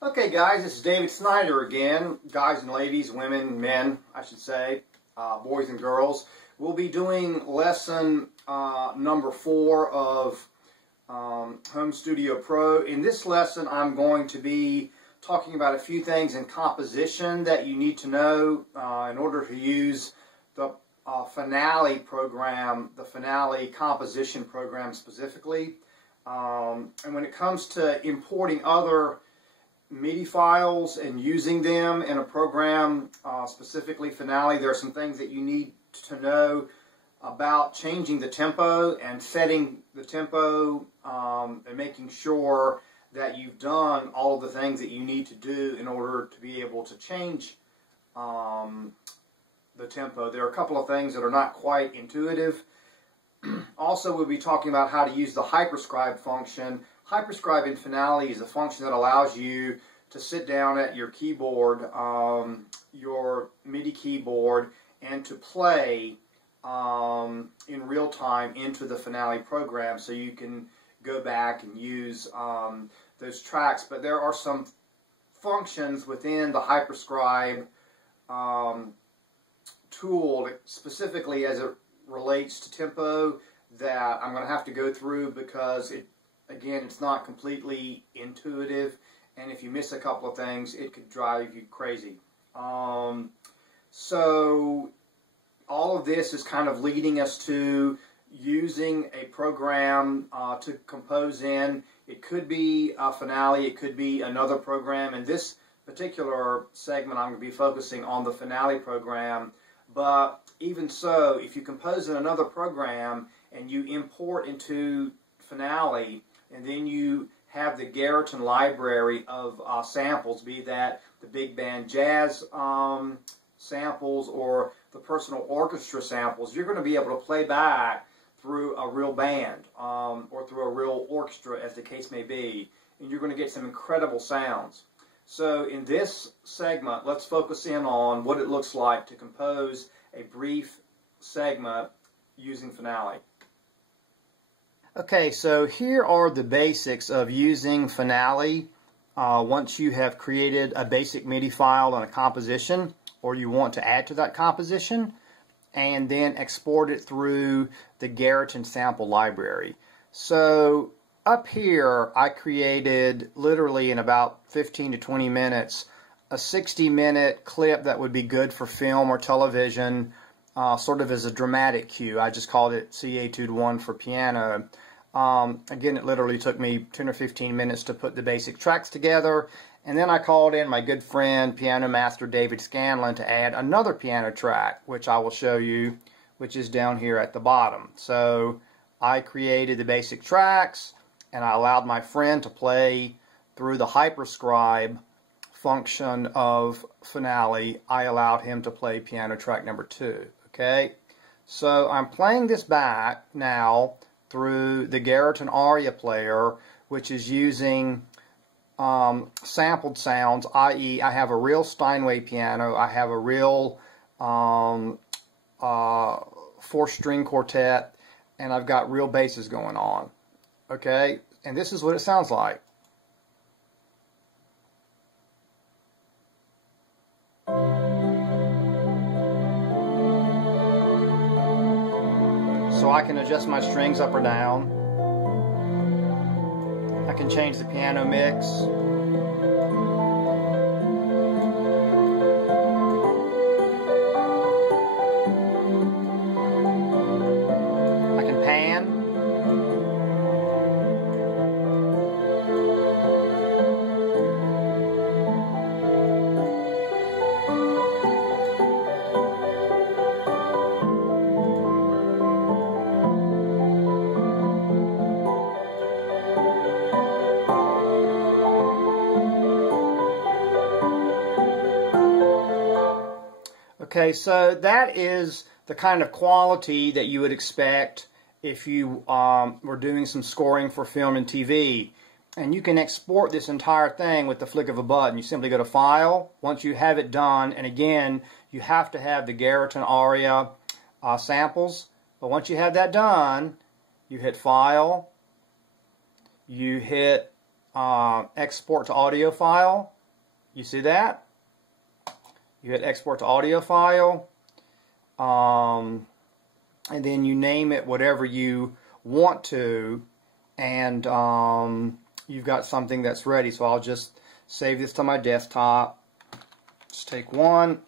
Okay guys, this is David Snyder again. Guys and ladies, women, men, I should say, boys and girls. We'll be doing lesson number 4 of Home Studio Pro. In this lesson I'm going to be talking about a few things in composition that you need to know in order to use the Finale program, the Finale composition program specifically. And when it comes to importing other MIDI files and using them in a program, specifically Finale, there are some things that you need to know about changing the tempo and setting the tempo and making sure that you've done all of the things that you need to do in order to be able to change the tempo. There are a couple of things that are not quite intuitive. Also, we'll be talking about how to use the hyperscribe function. Hyperscribe in Finale is a function that allows you to sit down at your keyboard, your MIDI keyboard, and to play in real time into the Finale program, so you can go back and use those tracks. But there are some functions within the hyperscribe tool, specifically as it relates to tempo, that I'm going to have to go through because again, it's not completely intuitive, and if you miss a couple of things, it could drive you crazy. So all of this is kind of leading us to using a program to compose in. It could be a Finale, it could be another program. In this particular segment, I'm going to be focusing on the Finale program, but even so, if you compose in another program and you import into Finale, and then you have the Garritan library of samples, be that the big band jazz samples or the personal orchestra samples, you're going to be able to play back through a real band or through a real orchestra, as the case may be, and you're going to get some incredible sounds. So in this segment, let's focus in on what it looks like to compose a brief segment using Finale. Okay, so here are the basics of using Finale once you have created a basic MIDI file on a composition, or you want to add to that composition, and then export it through the Garritan sample library. So up here, I created, literally in about 15 to 20 minutes, a 60-minute clip that would be good for film or television, sort of as a dramatic cue. I just called it CA Etude 1 for piano. Again, it literally took me 10 or 15 minutes to put the basic tracks together, and then I called in my good friend, piano master David Scanlon, to add another piano track, which I will show you, which is down here at the bottom. So I created the basic tracks, and I allowed my friend to play through the hyperscribe function of Finale. I allowed him to play piano track number 2. Okay, so I'm playing this back now through the Garritan Aria Player, which is using sampled sounds, i.e. I have a real Steinway piano, I have a real 4-string quartet, and I've got real basses going on. Okay, and this is what it sounds like. So I can adjust my strings up or down. I can change the piano mix. I can pan. Okay, so that is the kind of quality that you would expect if you were doing some scoring for film and TV. And you can export this entire thing with the flick of a button. You simply go to File. Once you have it done, and again, you have to have the Garritan Aria samples. But once you have that done, you hit File, you hit export to audio file. You see that? You hit export to audio file, and then you name it whatever you want to, and you've got something that's ready. So I'll just save this to my desktop. Just take one.